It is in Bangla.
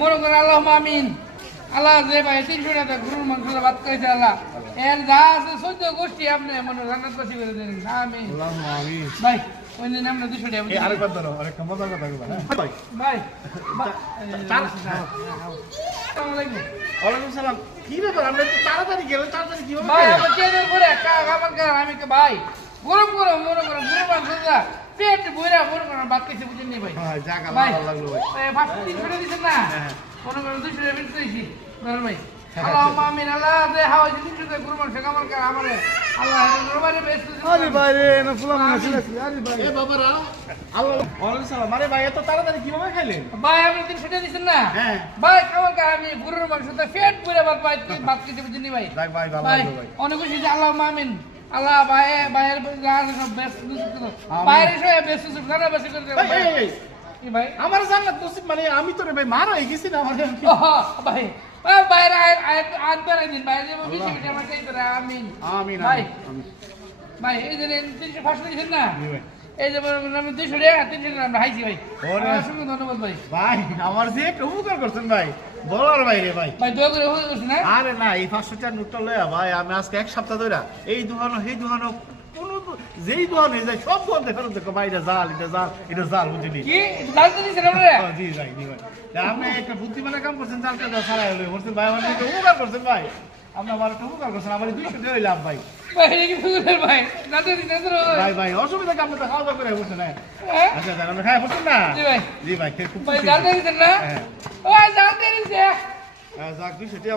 মনে করেন আল্লাহ আমিন আল্লাহ যে ভাই 300 টাকা গরুর মাংস ভাত খাইছে আল্লাহ এর যা আছে 14 গোষ্ঠী আপনি মনে জান্নাতবাসী করে দেন আমিন আল্লাহুম্মা আমিন ভাই ওই দিন আমরা 200 টাকা এই আরেকবার ধরো আরেকটা মজার কথা বলবা হ্যাঁ ভাই ভাই আসসালামু আলাইকুম ওয়ালাইকুম সালাম কি ব্যাপার আমরা তো তাড়াতাড়ি গেলাম তাড়াতাড়ি কি হবে ভাই আমরা কে করে কামান কর আমি কে ভাই গরম গরম মনে করেন গরু মাংস দা পেট বইরা মনে করেন ভাত খাইছে বুঝেন নি ভাই হ্যাঁ যাক আল্লাহ ভালো লাগলো ভাই এই ভাত 300 টাকা দিছেন না মনে করেন 200 টাকা বিল কইছি ধর ভাই আল্লাহুম্মা আমিন আল্লাহ দে হাওয়া 300 টাকা গরু মাংস কামান কর আমারে আল্লাহ দরবারে বেস্ত আরে ভাই রে না ফুলা না ছিল আরে ভাই এ বাবারা আল্লাহ ওয়ালাইকুম সালাম আরে ভাই এত তাড়াতাড়ি কিভাবে খাইলেন ভাই আপনি 300 টাকা দিছেন না হ্যাঁ ভাই কামান কর আমি গরুর মাংস দা পেট বইরা ভাত খাইতে বুঝেন নি ভাই যাক ভাই ভালো ভাই লাগলো ভাই অনেক খুশি যে আল্লাহুম্মা আমিন আল্লাহ ভাই ভাইয়ের সব বেস্ট বাইরে সব বেস্ট জানা বেশি করে দেব এই কি ভাই আমার জান্নাত নসিব মানে আমি তো রে ভাই মারা হয়ে গেছি না আমার ভাই বাইরে আনতে দিন বাইরে যে বেশি বেশি আমার চাই তোরা আমিন আমিন ভাই আমিন ভাই এই যে 300 দিছেন না জি ভাই এই যে আমি 200 টাকা 300 টাকা আমরা হাইছি ভাই ওরে অসংখ্য ধন্যবাদ ভাই ভাই আমার যে একটা উপকার করছেন ভাই বলার বাইরে ভাই ভাই দয়া করে হয়ে গেছে না আরে না এই 500 টাকার নোটটা লয়া ভাই আমি আজকে এক সপ্তাহ ধরে এই দোকানো সেই দোকানো কোনো যেই দোকানে যাই সব দোকান দেখানো দেখো ভাই এটা জাল বুঝলি কি জানতে দিছেন আপনারা জি ভাই আপনি একটা বুদ্ধিমানের কাম করছেন জালটা সারা হলো বলছেন ভাই আমার একটা উপকার করছেন ভাই আপনি আমার একটা উপকার করছেন আমার 200 টাকা লাভ ভাই ভাই এটা কি ফুলের ভাই জানতে দিছেন তো ভাই অসুবিধা কি আপনি তো খাওয়া দাওয়া করে বসেন হ্যাঁ হ্যাঁ আচ্ছা আপনি খাই বসেন না জি ভাই খুব ভাই খুশি জানতে দিছেন না হ্যাঁ ওই জানতে দিছে যাক 200 টাকা